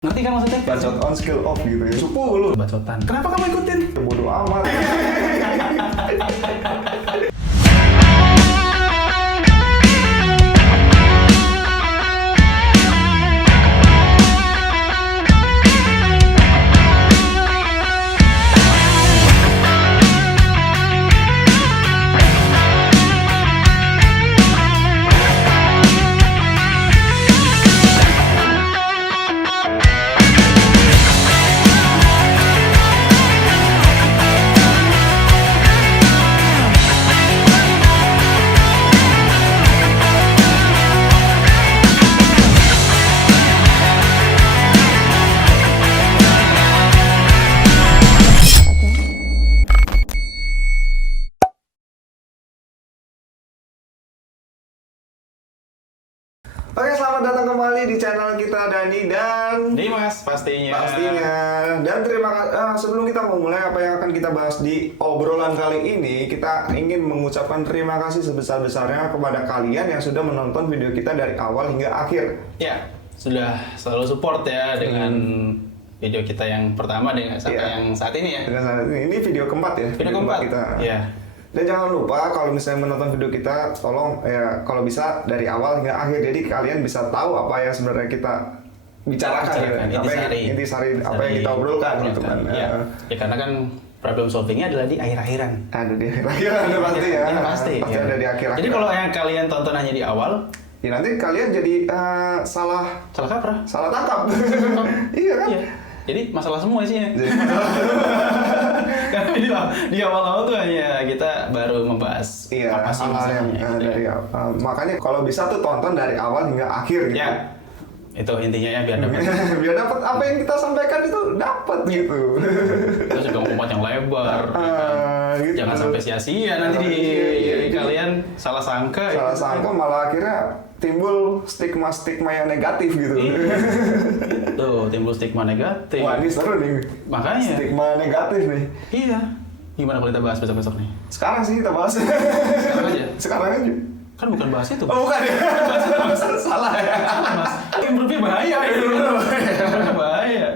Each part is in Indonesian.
Ngerti kan maksudnya? Bacot on skill off gitu ya. Cupu lu. Bacotan. Kenapa kamu ikutin? Bodoh amat. Oke, selamat datang kembali di channel kita Dani dan Dimas pastinya. Dan terima kasih sebelum kita memulai apa yang akan kita bahas di obrolan kali ini, kita ingin mengucapkan terima kasih sebesar-besarnya kepada kalian yang sudah menonton video kita dari awal hingga akhir. Ya, sudah selalu support ya dengan video kita yang pertama dengan sampai yang saat ini ya. Dengan saat ini video keempat ya. Video keempat kita. Iya. Dan jangan lupa kalau misalnya menonton video kita, tolong ya kalau bisa dari awal hingga akhir, jadi kalian bisa tahu apa yang sebenarnya kita bicarakan, intisari apa yang kita obrolkan gitu kan. Ya, karena kan problem solvingnya adalah di akhir-akhiran. Ada di akhir-akhiran, ada pasti ya. Pasti ada di akhir-akhir. Jadi kalau yang kalian tonton hanya di awal, ya nanti kalian jadi salah kaprah. Salah tangkap. Iya kan? Iya. Jadi masalah semua isinya. Karena di awal-awal tuh hanya kita baru membahas apa sih masalahnya. Makanya kalau bisa tuh tonton dari awal hingga akhir gitu. Ya, itu intinya ya biar dapat. Biar dapat apa yang kita sampaikan itu dapat gitu. Terus juga ngomong yang lebar. Gitu. Jangan sampai sia-sia nanti kalian salah sangka. Salah sangka malah akhirnya timbul stigma-stigma yang negatif gitu. Tuh, timbul stigma negatif. Wah, ini seru nih. Makanya. Stigma negatif nih. Iya. Gimana kalau kita bahas besok-besok nih? Sekarang sih kita bahas. Sekarang aja? Sekarang aja. Kan bukan bahas itu. Oh, bukan ya? Salah ya? Mas. Improve bahaya. Bahaya.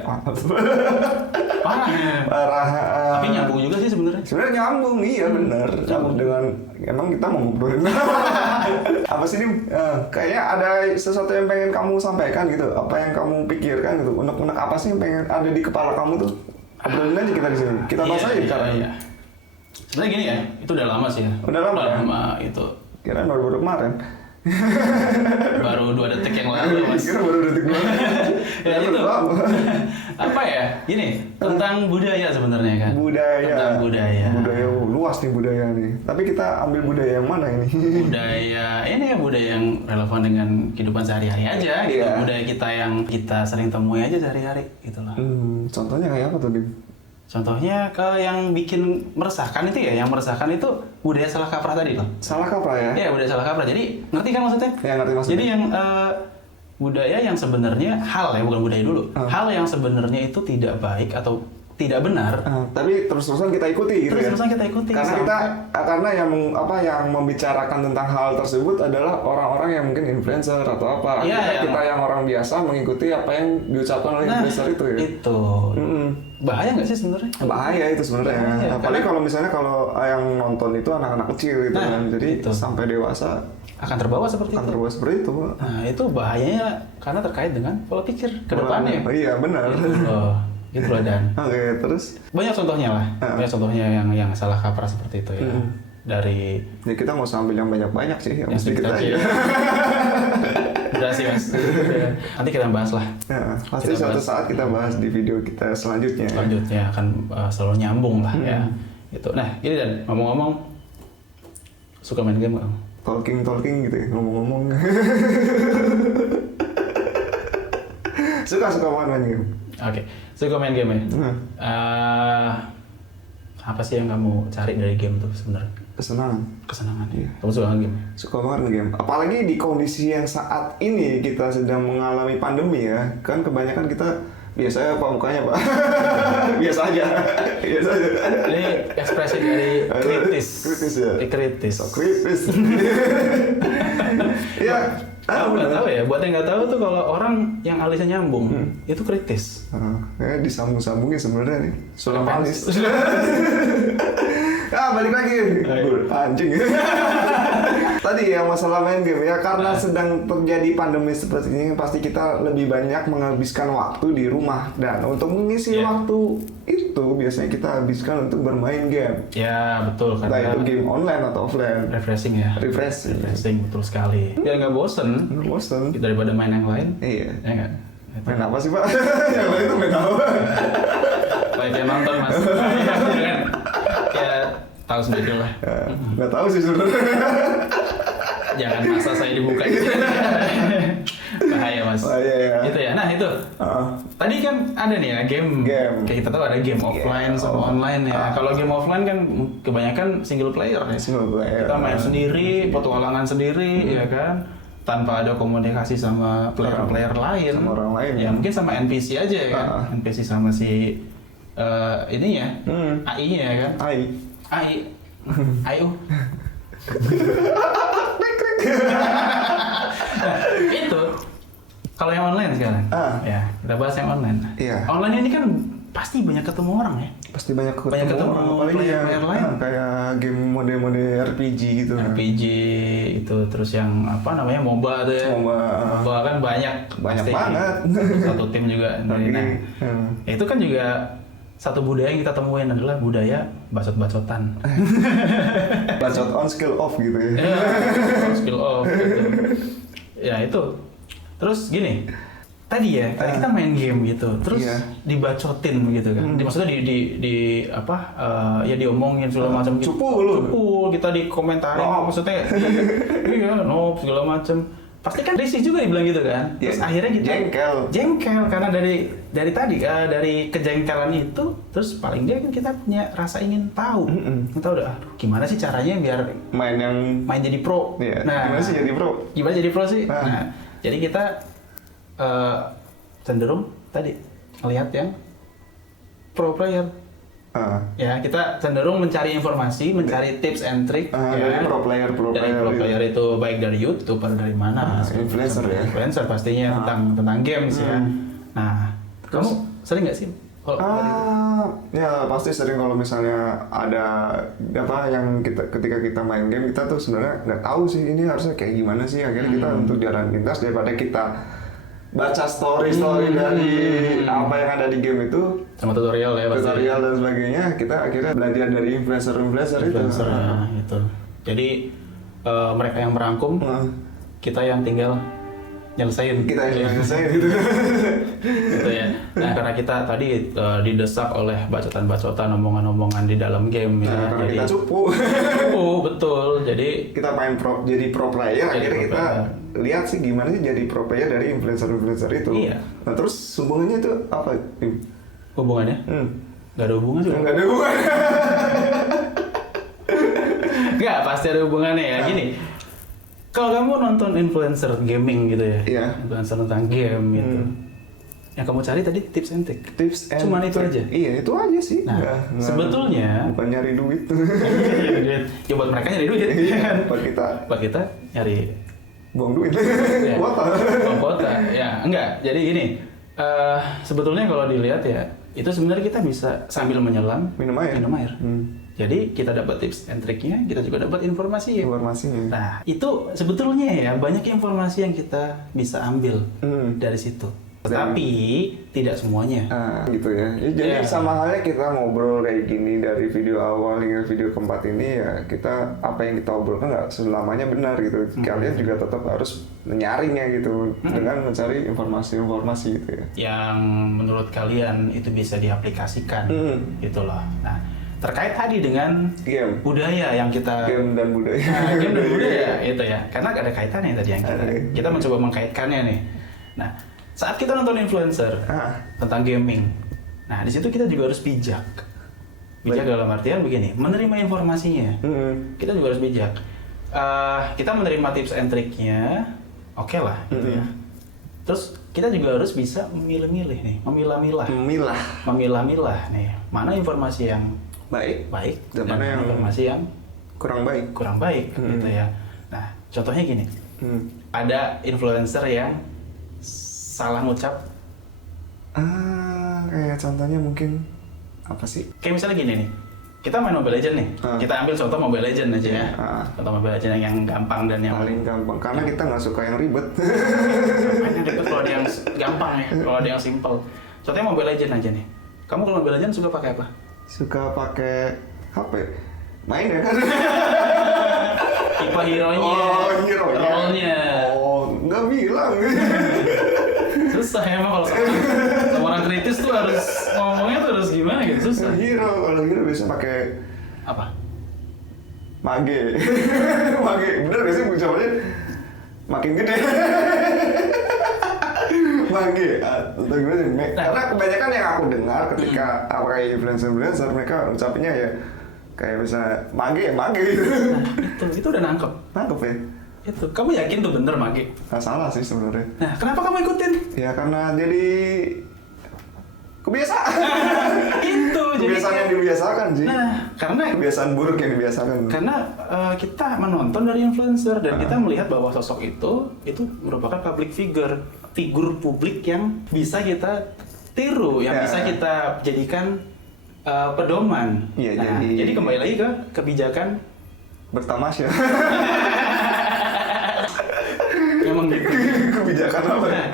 Parah ya. Parah. Tapi nyambung juga sih sebenarnya. Sebenarnya nyambung, iya benar. Nyambung dengan emang kita mau ngobrolin apa sih nih? Kayaknya ada sesuatu yang pengen kamu sampaikan gitu. Apa yang kamu pikirkan gitu. Unek-unek apa sih yang pengen ada di kepala kamu tuh? Obrolin aja kita di sini. Kita bahas aja sekarang. Iya. Sebenarnya gini ya, itu udah lama sih ya. Udah lama ya? Itu. Kirain baru kemarin. Baru 2 detik yang lalu, Mas. Kira baru detik doang. Ya itu. Apa ya? Gini, tentang budaya sebenarnya kan. Budaya. Tentang budaya. Budaya luas nih budaya nih. Tapi kita ambil budaya yang mana ini? Budaya ini ya budaya yang relevan dengan kehidupan sehari-hari aja gitu. Iya. Budaya kita yang kita sering temui aja sehari-hari gitu lah. Contohnya kayak apa tuh, Dim? Contohnya ke yang bikin meresahkan itu ya, yang meresahkan itu budaya salah kaprah tadi loh. Salah kaprah ya? Iya, budaya salah kaprah. Jadi ngerti kan maksudnya? Ya, ngerti maksudnya. Jadi yang budaya yang sebenarnya hal ya, bukan budaya dulu. Hal yang sebenarnya itu tidak baik atau tidak benar. Tapi terus-terusan kita ikuti gitu ya. Terus-terusan kita ikuti. Karena yang membicarakan tentang hal tersebut adalah orang-orang yang mungkin influencer atau apa. Iya, kita yang orang biasa mengikuti apa yang diucapkan oleh influencer itu ya. Itu. Bahaya nggak sih sebenarnya? Bahaya itu sebenarnya. Apalagi kalau misalnya yang nonton itu anak-anak kecil gitu kan. Jadi sampai dewasa akan terbawa seperti itu. Nah, itu bahayanya karena terkait dengan pola pikir ke depannya. Iya, benar. Gitu loh Dan. Oke, terus banyak contohnya lah. Banyak contohnya yang salah kaprah seperti itu ya. Dari kita nggak usah ambil yang banyak-banyak sih, yang sedikit aja. Udah sih Mas. Nanti kita bahas lah. Ya, pasti suatu saat kita bahas di video kita selanjutnya. Selanjutnya akan selalu nyambung lah ya. Gitu. Nah, ini Dan, ngomong-ngomong suka main game nggak? Talking gitu ya, ngomong-ngomong. suka banget main game. Oke, suka main game ya. Apa sih yang kamu cari dari game tuh sebenarnya? Kesenangan. Iya. Kamu suka main game? Suka banget game. Apalagi di kondisi yang saat ini kita sedang mengalami pandemi ya. Kan kebanyakan kita biasanya apa mukanya Pak? Biasa aja. Ini ekspresi dari kritis. Kritis ya. Kritis. So kritis. Ya, Kamu nggak tahu ya, buat yang nggak tahu tuh kalau orang yang alisnya nyambung itu kritis. Disambung-sambungin sebenarnya nih. Sudah Apaan? manis. Balik lagi. Anjing. Tadi ya masalah main game ya, karena sedang terjadi pandemi seperti ini pasti kita lebih banyak menghabiskan waktu di rumah, dan untuk mengisi waktu itu biasanya kita habiskan untuk bermain game. Ya betul, Entah itu game online atau offline. refreshing ya. Refreshing betul sekali. Biar nggak bosen. Bosan. Daripada main yang lain. Iya. Ya nggak. Main apa sih Pak? Yang lain itu main apa? Baik yang nonton mas. Ya, ya tahu sendiri lah. Nggak tahu sih sebenarnya. Jangan masa saya dibuka gitu. Bahaya mas. Iya. Itu ya. Nah itu. Tadi kan ada nih ya game. Kayak kita tahu ada game offline sama online ya. Kalau game offline kan kebanyakan single player ya. Single player. Kita main sendiri, petualangan sendiri, ya kan. Tanpa ada komunikasi sama player-player lain. Sama orang lain. Ya mungkin sama NPC aja ya kan. NPC sama si ininya, AI-nya ya kan. AI. Ayo. Nah, itu kalau yang online sekarang. Ya, kita bahas yang online. Iya. Online ini kan pasti banyak ketemu orang ya. Pasti banyak ketemu orang, apalagi yang lain. Kayak game mode-mode RPG gitu. RPG itu, terus yang apa namanya MOBA tuh ya. MOBA kan banyak pasti. Banget. Satu tim juga. Nah, itu kan juga satu budaya yang kita temuin adalah budaya bacot-bacotan. Bacot on, skill off gitu ya. Skill off gitu. Ya itu. Terus gini, tadi kita main game gitu, terus dibacotin gitu kan. Maksudnya di apa? Ya diomongin segala macam gitu. Cupu kita dikomentarin. Maksudnya iya, segala macam. Pasti kan risih juga dibilang gitu kan. Terus akhirnya kita jengkel karena dari tadi dari kejengkelan itu, terus paling dia kan kita punya rasa ingin tahu. Kita udah gimana sih caranya biar main jadi pro. Nah, gimana sih jadi pro? Gimana jadi pro sih? Nah, jadi kita cenderung tadi melihat yang pro player. Ya, kita cenderung mencari informasi, mencari tips and trick dari pro player itu baik dari YouTube atau dari mana, influencer pastinya tentang games ya. Nah, kamu sering nggak sih? Ya pasti sering kalau misalnya ada apa yang ketika kita main game kita tuh sebenarnya nggak tahu sih ini harusnya kayak gimana sih, akhirnya kita untuk jalan pintas daripada kita baca story dari apa yang ada di game itu sama tutorial ya pasti. Tutorial dan sebagainya, kita akhirnya belajar dari influencer itu. Gitu. Jadi mereka yang merangkum, kita yang tinggal nyelesain. Gitu. Gitu ya. Nah, karena kita tadi didesak oleh bacotan-bacotan, omongan-omongan di dalam game ya. Karena jadi kita cupu. Betul. Jadi kita main jadi pro player, akhirnya kita lihat sih gimana sih jadi pro player dari influencer itu. Iya. Nah, terus hubungannya itu apa? Hubungannya? Gak ada hubungan juga. Gak ada hubungan. Gak, pasti ada hubungannya ya. Gini, kalau kamu nonton influencer gaming gitu ya, influencer tentang game gitu, yang kamu cari tadi tips and trick. Cuman itu aja. Iya, itu aja sih. Nah, sebetulnya bukan nyari duit. Ya buat mereka nyari duit. Buat kita nyari buang duit. Buang kuota. Ya, enggak. Jadi gini, sebetulnya kalau dilihat ya, itu sebenarnya kita bisa sambil menyelam minum air. Jadi kita dapat tips and triknya, kita juga dapat informasinya. Nah, itu sebetulnya ya banyak informasi yang kita bisa ambil dari situ. Tapi tidak semuanya. Gitu ya. Jadi sama halnya kita ngobrol kayak gini dari video awal hingga video keempat ini ya, kita apa yang kita obrolkan nggak selamanya benar gitu. Kalian juga tetap harus menyaringnya gitu dengan mencari informasi-informasi gitu ya. Yang menurut kalian itu bisa diaplikasikan gitu loh. Nah, terkait tadi dengan game budaya yang kita game dan budaya itu ya, karena ada kaitannya tadi yang kita mencoba mengkaitkannya nih. Nah, saat kita nonton influencer tentang gaming, nah di situ kita juga harus bijak dalam artian begini, menerima informasinya. Kita juga harus bijak. Kita menerima tips and triknya, oke lah gitu ya. Terus kita juga harus bisa memilah-milih nih, memilah-milah nih, mana informasi yang baik dan mana yang informasi yang kurang baik gitu ya. Nah, contohnya gini, ada influencer yang salah ngucap. Kayak contohnya mungkin apa sih? Kayak misalnya gini nih, kita main Mobile Legends nih. Kita ambil contoh Mobile Legends aja ya. Contoh Mobile Legends yang gampang dan yang paling gampang. Karena kita nggak suka yang ribet. Mainnya ribet kalau ada yang gampang ya, kalau ada yang simple. Contohnya Mobile Legends aja nih. Kamu kalau Mobile Legends suka pakai apa? Suka pakai HP. Main ya kan? Tipe hero-nya. Oh, hero-nya. Role-nya. Oh, nggak bilang. Susah emang kalau sama orang kritis tuh harus ngomongnya tuh harus gimana gitu, susah. Kalau hero biasa pakai apa? Mage. Mage, bener gak sih ucapannya? Makin gede. Mage, atau gimana sih? Karena kebanyakan yang aku dengar ketika apa kayak influencer mereka ucapnya ya kayak misalnya mage gitu. Nah, itu udah nangkep ya? Itu, kamu yakin tuh bener mage? Nggak salah sih sebenarnya. Nah, kenapa kamu ikutin? Ya karena jadi kebiasaan. Kebiasaan yang dibiasakan sih. Nah, karena kebiasaan buruk yang dibiasakan. Karena kita menonton dari influencer dan kita melihat bahwa sosok itu merupakan public figure, figur publik yang bisa kita tiru, yang bisa kita jadikan pedoman. Iya, nah, jadi kembali lagi ke kebijakan bertamasya. Memang gitu. Kebijakan apa? Nah,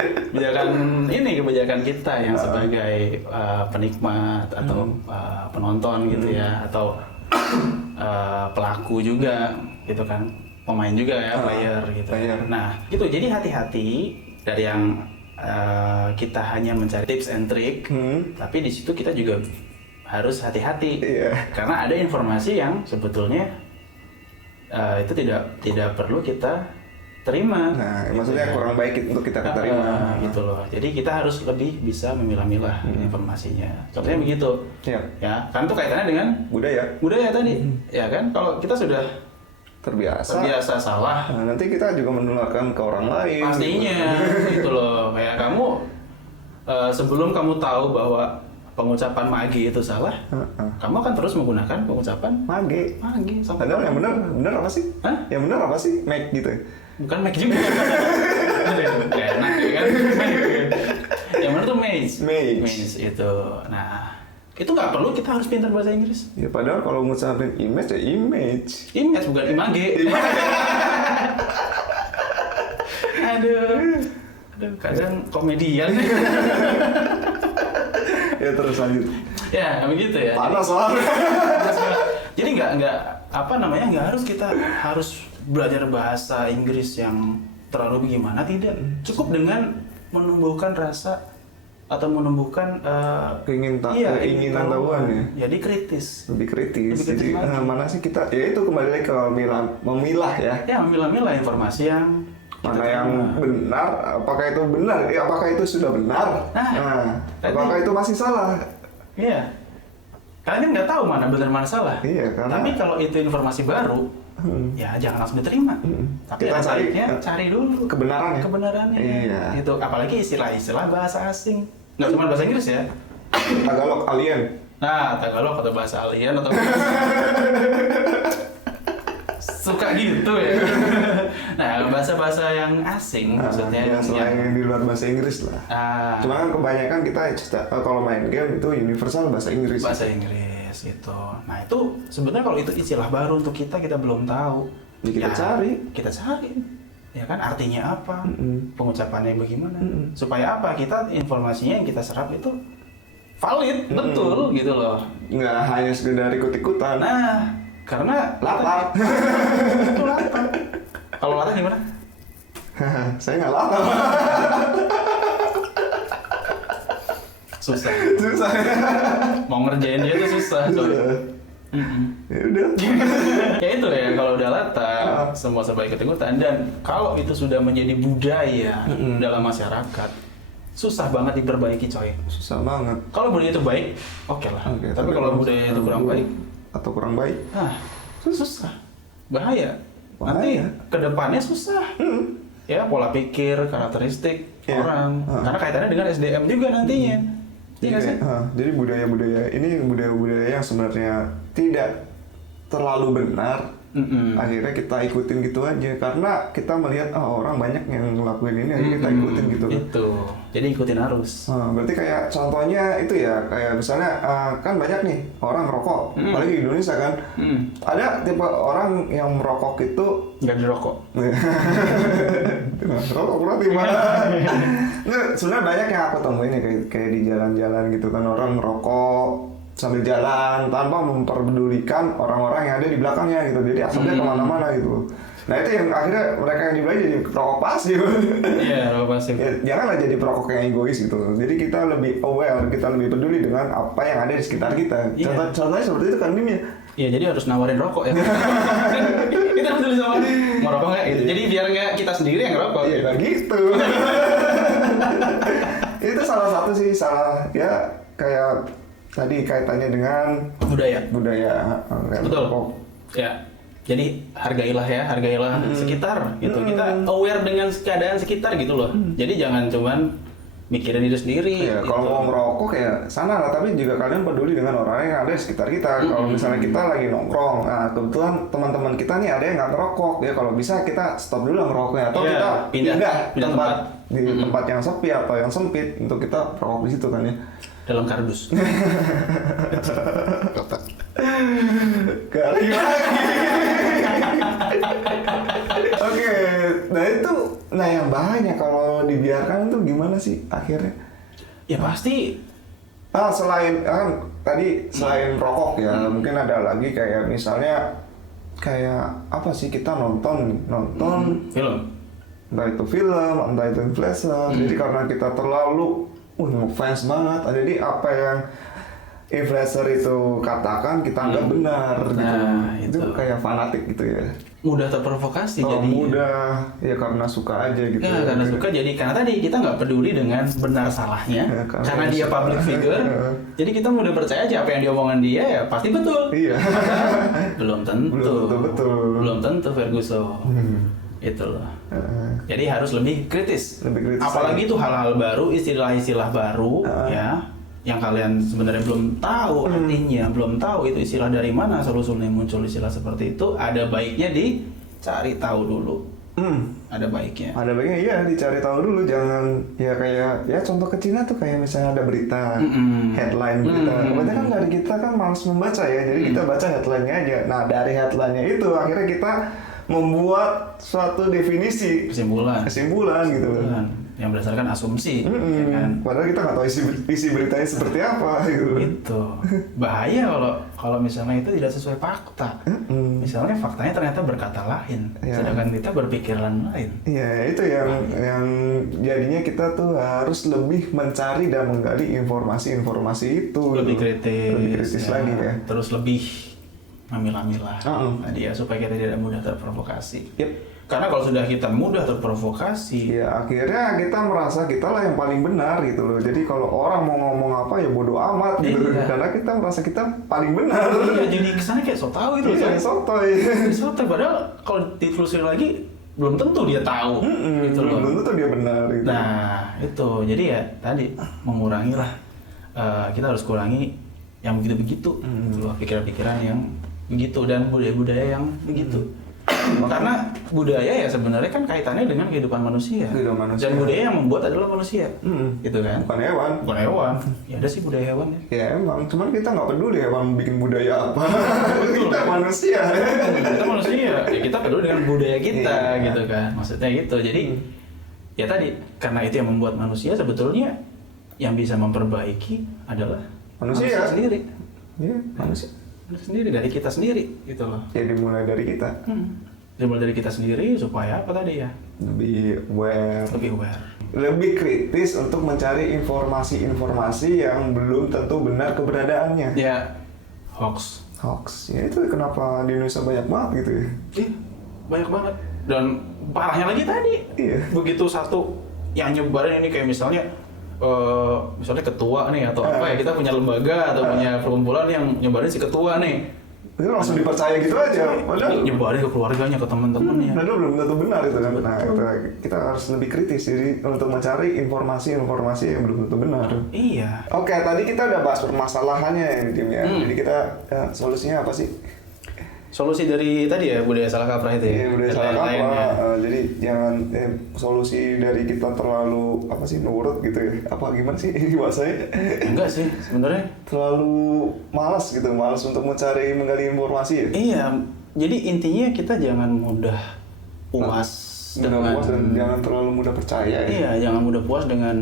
kebijakan kita yang sebagai penikmat atau penonton gitu ya, atau pelaku juga gitu kan, pemain juga ya, player gitu. Nah, gitu. Jadi hati-hati dari yang kita hanya mencari tips and trick, tapi di situ kita juga harus hati-hati karena ada informasi yang sebetulnya itu tidak perlu kita terima. Nah, maksudnya kurang baik untuk kita terima. Gitu loh. Jadi kita harus lebih bisa memilah-milah informasinya. Contohnya begitu. Ya, kan itu kaitannya dengan budaya tadi. Ya kan, kalau kita sudah terbiasa salah, nah, nanti kita juga menularkan ke orang lain. Pastinya, gitu loh. Kayak kamu sebelum kamu tahu bahwa pengucapan mage itu salah, kamu akan terus menggunakan pengucapan mage. Padahal yang benar apa sih? Yang benar apa sih? Make gitu. Bukan make juga. Enak ya kan? Yang benar tuh mage itu. Nah, itu nggak perlu kita harus pintar bahasa Inggris. Ya padahal kalau ngucapin image ya image. Image bukan image. Aduh, kadang komedian. Ya terus lanjut. Ya begitu ya. Panas soalnya. Jadi nggak harus kita belajar bahasa Inggris yang terlalu bagaimana, tidak. Cukup dengan menumbuhkan rasa atau menumbuhkan keinginan tahuan ya. Jadi kritis. Lebih kritis. Jadi mana sih kita? Ya itu kembali lagi ke memilah ya. Ya memilah informasi yang mana yang benar, apakah itu benar, apakah itu sudah benar, apakah itu masih salah. Iya, kalian nggak tahu mana benar mana salah. Iya, karena tapi kalau itu informasi baru, ya jangan langsung diterima. Tapi kita cari dulu kebenarannya. Iya. Itu apalagi istilah-istilah bahasa asing, nggak cuma bahasa Inggris ya. Tagalog alien. Nah, Tagalog atau bahasa alien atau suka gitu ya. Nah, bahasa-bahasa yang asing maksudnya yang selain yang di luar bahasa Inggris lah. Cuma kan kebanyakan kita kalau main game itu universal bahasa Inggris. Bahasa Inggris itu. Nah, itu sebenarnya kalau itu istilah baru untuk kita belum tahu. Ya, kita cari. Ya kan, artinya apa? Pengucapannya bagaimana? Supaya apa? Kita informasinya yang kita serap itu valid, betul gitu loh. Nggak hanya sekedar ikut-ikutan. Nah, karena lapar. Itu lapar. Kalau lapar gimana? Saya nggak lapar. Susah. Mau ngerjain dia tuh susah. Ya udah. Ya itu ya, kalau udah lapar, semua serba ikut-ikutan. Dan kalau itu sudah menjadi budaya dalam masyarakat, susah banget diperbaiki, coy. Susah banget. Kalau budaya itu baik, oke lah. Tapi kalau budaya itu kurang baik atau kurang baik, susah, bahaya. Nanti kedepannya susah. Ya, pola pikir, karakteristik orang, karena kaitannya dengan SDM juga nantinya. Jadi budaya-budaya ini budaya-budaya yang sebenarnya tidak terlalu benar, Akhirnya kita ikutin gitu aja karena kita melihat orang banyak yang ngelakuin ini, akhirnya kita ikutin gitu. Itu. Jadi ikutin arus. Berarti kayak contohnya itu ya, kayak misalnya kan banyak nih orang merokok, apalagi di Indonesia kan. Ada tipe orang yang merokok itu nggak dirokok. Rokok berarti mana? Nggak, sebenarnya banyak yang aku temuin ya kayak di jalan-jalan gitu kan, orang merokok sambil jalan tanpa memperdulikan orang-orang yang ada di belakangnya gitu, jadi asapnya kemana-mana gitu. Nah itu yang akhirnya mereka yang dibeli jadi perokok pasif. Iya, perokok pasif. Ya, janganlah jadi perokok yang egois gitu. Jadi kita lebih aware, kita lebih peduli dengan apa yang ada di sekitar kita. Contohnya seperti itu kan Dim ya. Iya, jadi harus nawarin rokok ya. Kita harus tulis sama mau rokok nggak? Gitu. Jadi biar nggak kita sendiri yang ngerokok. Iya, gitu. Itu salah satu sih, ya kayak tadi kaitannya dengan budaya. Betul. Ya. Jadi hargailah sekitar gitu. Kita aware dengan keadaan sekitar gitu loh. Jadi jangan cuman mikirin diri sendiri. Iya, gitu. kalau mau merokok kayak sana lah, tapi juga kalian peduli dengan orang yang ada di sekitar kita. Kalau misalnya kita lagi nongkrong, nah kebetulan teman-teman kita nih ada yang nggak ngerokok, ya kalau bisa kita stop dulu ngerokoknya atau kita pindah tempat di tempat yang sepi atau yang sempit untuk kita merokok di situ kan ya. Dalam kardus. Kali lagi. Oke, nah yang bahaya kalau dibiarkan itu gimana sih akhirnya? Ya pasti. Selain selain rokok ya, mungkin ada lagi kayak misalnya kayak apa sih, kita nonton film. Entah itu film, entah itu influencer. Jadi karena kita terlalu ngefans banget, jadi apa yang influencer itu katakan kita anggap benar gitu. Itu kayak fanatik gitu ya. Mudah terprovokasi jadi. Mudah ya karena suka aja gitu. Ya, karena suka jadi karena tadi kita nggak peduli dengan benar salahnya ya, karena dia public figure. Jadi kita mudah percaya aja apa yang diomongan dia ya pasti betul. Iya. Belum tentu. Belum tentu Ferguson. Itu loh. Jadi harus lebih kritis. Apalagi itu hal-hal baru, istilah-istilah baru ya yang kalian sebenarnya belum tahu artinya, belum tahu itu istilah dari mana, asal-usulnya muncul istilah seperti itu, ada baiknya dicari tahu dulu. Ada baiknya iya, dicari tahu dulu, jangan ya kayak ya contoh kecilnya tuh kayak misalnya ada berita headline berita, kebanyakan dari kita kan malas membaca ya, jadi kita baca headline-nya aja. Nah dari headline-nya itu akhirnya kita membuat suatu definisi kesimpulan gitu yang berdasarkan asumsi ya kan? Padahal kita nggak tahu isi beritanya seperti apa gitu. Itu bahaya kalau misalnya itu tidak sesuai fakta. Misalnya faktanya ternyata berkata lain, sedangkan kita berpikiran lain. Iya, itu yang jadinya kita tuh harus lebih mencari dan menggali informasi itu. Lebih kritis lagi ya. Terus lebih memilah-milah dia supaya kita tidak mudah terprovokasi. Karena kalau sudah kita mudah terprovokasi, ya akhirnya kita merasa kita lah yang paling benar gitu loh. Jadi kalau orang mau ngomong apa ya bodo amat gitu. Karena kita merasa kita paling benar. Iya, jadi kesannya kayak so tau itu. Iya, sotoy. Padahal kalau ditelusuri lagi belum tentu dia tahu. Gitu loh. Belum tentu dia benar. Gitu. Nah itu, jadi ya tadi mengurangi lah. Kita harus kurangi yang begitu-begitu, pikiran-pikiran yang begitu dan budaya-budaya yang begitu. Karena budaya ya sebenarnya kan kaitannya dengan kehidupan manusia. Dan budaya yang membuat adalah manusia, gitu kan? Bukan hewan. Ya ada sih budaya hewan ya. Ya emang, cuman kita nggak peduli hewan bikin budaya apa. Kita manusia. Kita manusia, ya kita peduli dengan budaya kita, gitu kan? Maksudnya gitu. Jadi ya tadi karena itu yang membuat manusia, sebetulnya yang bisa memperbaiki adalah manusia sendiri. Iya, manusia sendiri, dari kita sendiri gitu loh. Ya dimulai dari kita. Dimulai dari kita sendiri supaya apa tadi ya? Lebih aware. Lebih kritis untuk mencari informasi-informasi yang belum tentu benar keberadaannya. Ya, hoax. Ya itu kenapa di Indonesia banyak banget gitu ya? Banyak banget. Dan parahnya lagi tadi. Iya. Begitu satu yang nyebarin ini kayak misalnya ketua nih atau apa ya, kita punya lembaga atau punya perkumpulan yang nyebarin si ketua nih, itu langsung dipercaya gitu aja, padahal nyebarin ke keluarganya, ke teman-temannya. Padahal belum tentu benar itu kan. Nah, kita harus lebih kritis jadi untuk mencari informasi yang belum tentu benar. Iya. Oke, tadi kita udah bahas permasalahannya ya, Dim ya. Jadi kita solusinya apa sih? solusi dari tadi ya budaya salah kaprah itu ya. Iya, budaya salah Lain-lainnya. kaprah. Jadi jangan solusi dari kita terlalu apa sih nurut gitu ya? Apa gimana sih bahasanya? Enggak sih sebenarnya. Terlalu malas gitu, malas untuk menggali informasi ya. Iya, jadi intinya kita jangan mudah puas Mudah puas dan jangan terlalu mudah percaya ya. Iya, jangan mudah puas dengan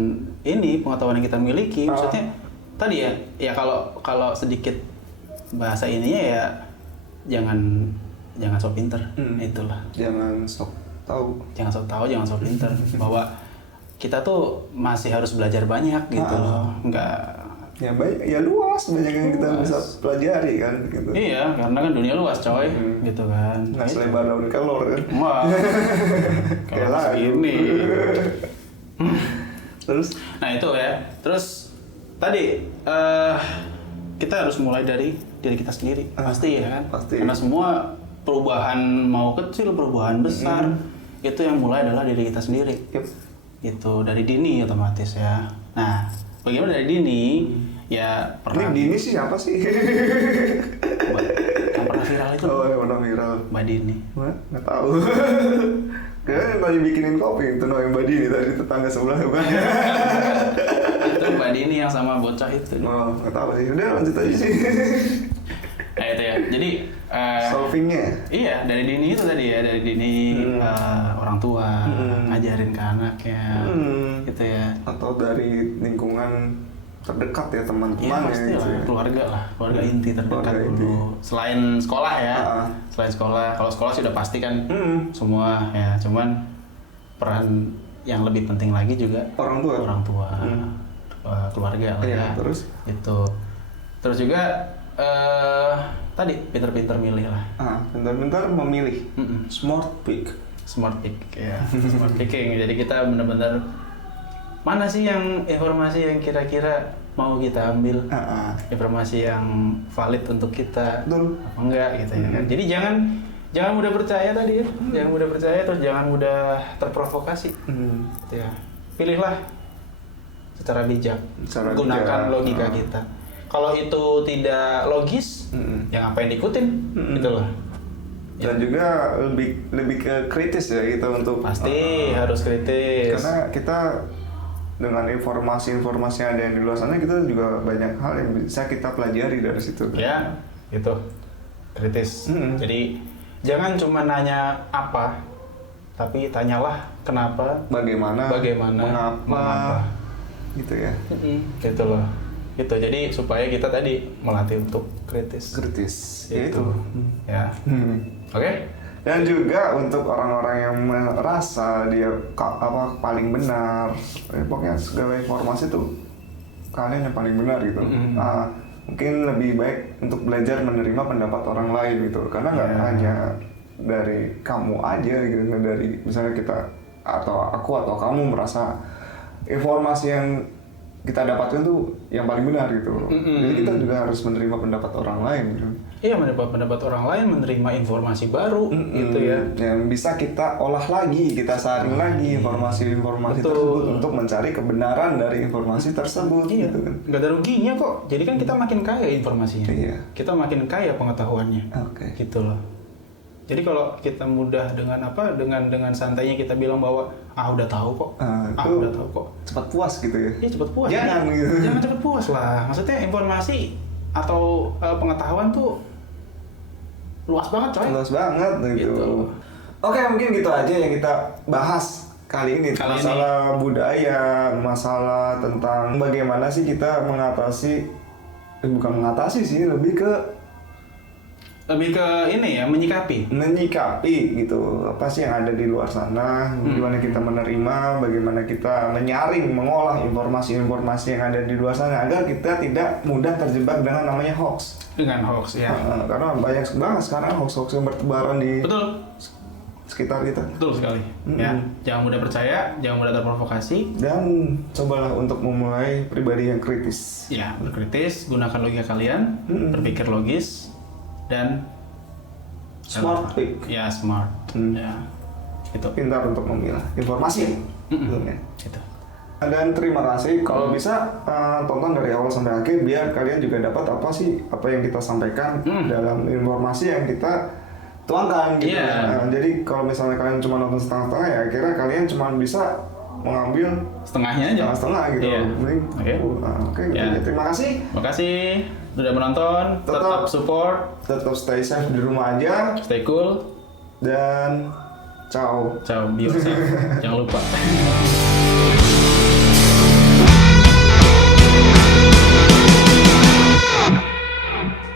ini pengetahuan yang kita miliki. Maksudnya tadi ya kalau sedikit bahasa ininya ya jangan sok pinter. Itulah. Jangan sok tahu. Jangan sok tahu, jangan sok pinter. Bahwa kita tuh masih harus belajar banyak gitu loh. Enggak. Ya banyak, ya luas, banyak yang kita bisa pelajari kan gitu. Iya, karena kan dunia luas coy, gitu kan. Nggak selebar daun kelor kan. Wah, Kayak kalau segini. Terus? Nah itu ya, terus tadi kita harus mulai dari diri kita sendiri, pasti ya kan? Pasti. Karena semua perubahan mau kecil, perubahan besar, itu yang mulai adalah diri kita sendiri. Yep. Itu dari dini otomatis ya. Nah, bagaimana dari dini? Ya pernah. Ini Dini sih siapa sih? Yang pernah viral itu. Oh, yang pernah viral. Mbak Dini. Wah, nggak tahu. Kayaknya yang tadi bikinin kopi itu yang Mbak Dini tadi tetangga sebelah bukan? Itu Mbak Dini yang sama bocah itu. Oh, nggak tahu sih. Udah lanjut aja sih. Nah itu ya. Jadi Solvingnya. iya dari dini itu tadi ya, dari dini orang tua ngajarin ke anaknya, gitu ya. Atau dari lingkungan terdekat ya, teman-teman Iya pasti gitu lah, ya. keluarga lah, keluarga inti terdekat Keluarga dulu. Selain sekolah ya, selain sekolah, kalau sekolah sudah pasti kan semua ya. Cuman peran yang lebih penting lagi juga Orang tua. Keluarga lah Iya, ya. terus? Itu, terus juga tadi pinter-pinter milih lah. Bentar-bentar memilih. Smart pick. Smart pick ya, smart picking. Jadi kita benar-benar mana sih yang informasi yang kira-kira mau kita ambil, informasi yang valid untuk kita, Betul. apa enggak gitu ya kan. Jadi jangan mudah percaya tadi ya, jangan mudah percaya, terus jangan mudah terprovokasi. Gitu ya. Pilihlah secara bijak, gunakan logika kita. Kalau itu tidak logis, ya ngapain diikutin, gitu loh. Dan juga lebih ke kritis ya kita untuk Pasti harus kritis. karena kita dengan informasi-informasi yang ada yang di luar sana, kita juga banyak hal yang bisa kita pelajari dari situ. Ya, gitu. Kritis. Jadi jangan cuma nanya apa, tapi tanyalah kenapa, Bagaimana, mengapa. Gitu ya. Gitu loh. Gitu. Jadi supaya kita tadi melatih untuk kritis. Kritis. Itu. Ya. Oke? Dan juga untuk orang-orang yang merasa dia paling benar, pokoknya segala informasi tuh kalian yang paling benar gitu. Mungkin lebih baik untuk belajar menerima pendapat orang lain gitu, karena nggak hanya dari kamu aja gitu, dari misalnya kita atau aku atau kamu merasa informasi yang kita dapatkan tuh yang paling benar gitu. Jadi kita juga harus menerima pendapat orang lain gitu. Iya, menerima pendapat orang lain, menerima informasi baru gitu ya. Yang bisa kita olah lagi, kita saring lagi informasi-informasi tersebut untuk mencari kebenaran dari informasi tersebut. Iya, gitu kan. nggak ada ruginya kok. Jadi kan kita makin kaya informasinya. Iya. Kita makin kaya pengetahuannya. Oke. Gitu loh. Jadi kalau kita mudah dengan apa, dengan santainya kita bilang bahwa udah tahu kok, itu udah tahu kok. cepat puas gitu ya. Iya cepat puas. Jangan gitu. Jangan cepat puas lah. Maksudnya informasi atau pengetahuan tuh luas banget coy. Luas banget gitu. Gitu. Oke, mungkin gitu aja yang kita bahas kali ini. Masalah budaya, masalah tentang bagaimana sih kita mengatasi, bukan mengatasi sih, lebih ke ini ya, menyikapi gitu apa sih yang ada di luar sana, bagaimana kita menerima, bagaimana kita menyaring, mengolah informasi-informasi yang ada di luar sana agar kita tidak mudah terjebak dengan namanya hoax. Dengan hoax ya. Karena banyak banget sekarang hoax-hoax yang bertebaran di sekitar kita. Betul sekali. Ya, jangan mudah percaya, jangan mudah terprovokasi, dan cobalah untuk memulai pribadi yang kritis. Ya, berkritis, gunakan logika kalian, berpikir logis. Dan smart pick. Ya, smart. Ya. Itu. Pintar untuk memilah informasi. Gitu. Dan terima kasih kalau bisa tonton dari awal sampai akhir biar kalian juga dapat apa sih apa yang kita sampaikan dalam informasi yang kita tuangkan gitu. Jadi kalau misalnya kalian cuma nonton setengah-setengah ya akhirnya kalian cuma bisa mengambil setengahnya aja. Setengah gitu. Oke. Terima kasih. Terima kasih sudah menonton. Tetap support. Tetap stay safe di rumah aja. Stay cool. Dan ciao. Ciao. Be yourself. Jangan lupa.